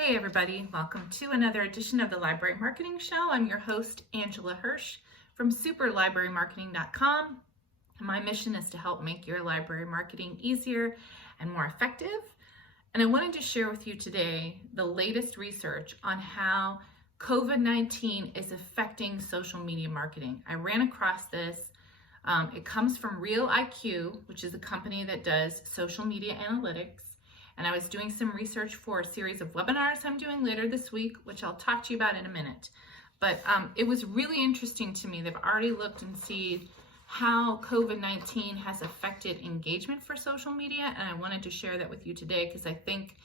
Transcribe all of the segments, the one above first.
Hey everybody, welcome to another edition of the Library Marketing Show. I'm your host, Angela Hursh from superlibrarymarketing.com. My mission is to help make your library marketing easier and more effective. And I wanted to share with you today the latest research on how COVID-19 is affecting social media marketing. I ran across this. It comes from Real IQ, which is a company that does social media analytics. And I was doing some research for a series of webinars I'm doing later this week, which I'll talk to you about in a minute. But it was really interesting to me. They've already looked and seen how COVID-19 has affected engagement for social media. And I wanted to share that with you today because I think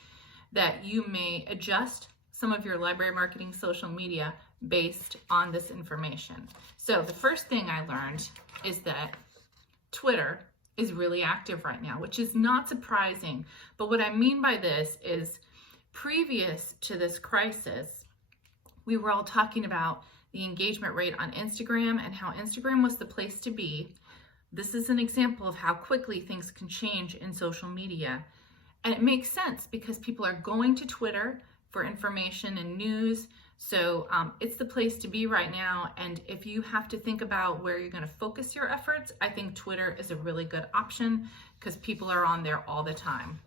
that you may adjust some of your library marketing social media based on this information. So the first thing I learned is that Twitter is really active right now, which is not surprising. But what I mean by this is previous to this crisis, we were all talking about the engagement rate on Instagram and how Instagram was the place to be. This is an example of how quickly things can change in social media. And it makes sense because people are going to Twitter for information and news. So it's the place to be right now. And if you have to think about where you're going to focus your efforts, I think Twitter is a really good option because people are on there all the time.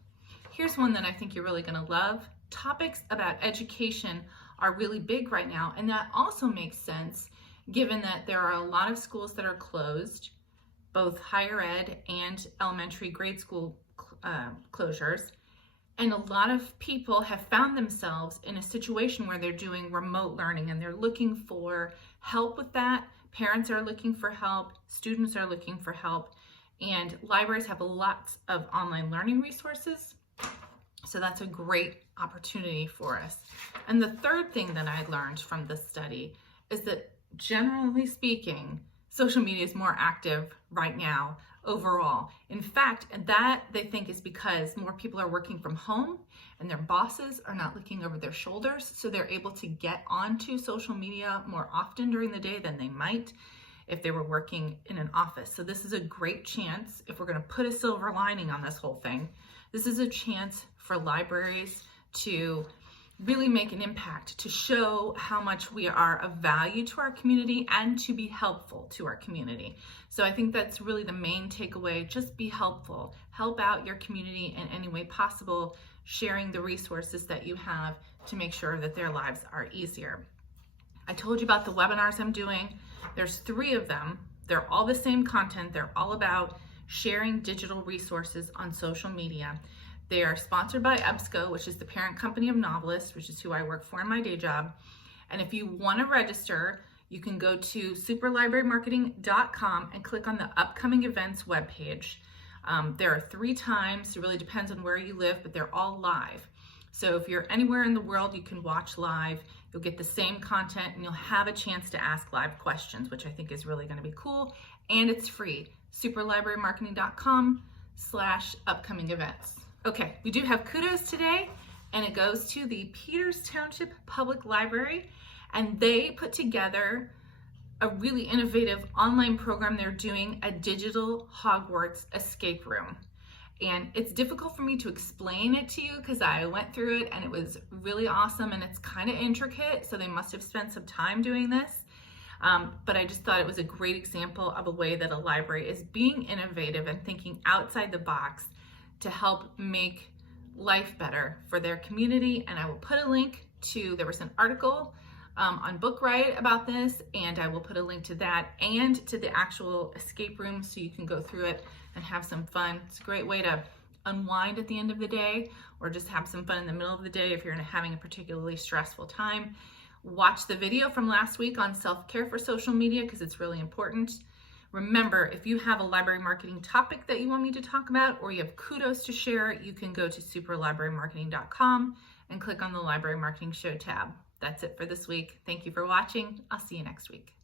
Here's one that I think you're really going to love. Topics about education are really big right now. And that also makes sense given that there are a lot of schools that are closed, both higher ed and elementary grade school closures. And a lot of people have found themselves in a situation where they're doing remote learning and they're looking for help with that. Parents are looking for help, students are looking for help, and libraries have lots of online learning resources. So that's a great opportunity for us. And the third thing that I learned from this study is that generally speaking, social media is more active right now overall. In fact, that they think is because more people are working from home and their bosses are not looking over their shoulders, so they're able to get onto social media more often during the day than they might if they were working in an office. So this is a great chance, if we're going to put a silver lining on this whole thing, this is a chance for libraries to really make an impact, to show how much we are of value to our community and to be helpful to our community. So I think that's really the main takeaway. Just be helpful. Help out your community in any way possible, sharing the resources that you have to make sure that their lives are easier. I told you about the webinars I'm doing. There's 3 of them. They're all the same content. They're all about sharing digital resources on social media. They are sponsored by EBSCO, which is the parent company of Novelists, which is who I work for in my day job. And if you want to register, you can go to superlibrarymarketing.com and click on the upcoming events webpage. There are 3 times. It really depends on where you live, but they're all live. So if you're anywhere in the world, you can watch live. You'll get the same content and you'll have a chance to ask live questions, which I think is really going to be cool. And it's free. superlibrarymarketing.com/upcoming events. Okay, we do have Kudos today, and it goes to the Peters Township Public Library, and they put together a really innovative online program. They're doing a digital Hogwarts escape room. And it's difficult for me to explain it to you because I went through it and it was really awesome and it's kind of intricate, so they must have spent some time doing this. But I just thought it was a great example of a way that a library is being innovative and thinking outside the box to help make life better for their community. And I will put a link to, there was an article on BookRight about this, and I will put a link to that and to the actual escape room so you can go through it and have some fun. It's a great way to unwind at the end of the day or just have some fun in the middle of the day if you're having a particularly stressful time. Watch the video from last week on self-care for social media because it's really important. Remember, if you have a library marketing topic that you want me to talk about or you have kudos to share, you can go to superlibrarymarketing.com and click on the Library Marketing Show tab. That's it for this week. Thank you for watching. I'll see you next week.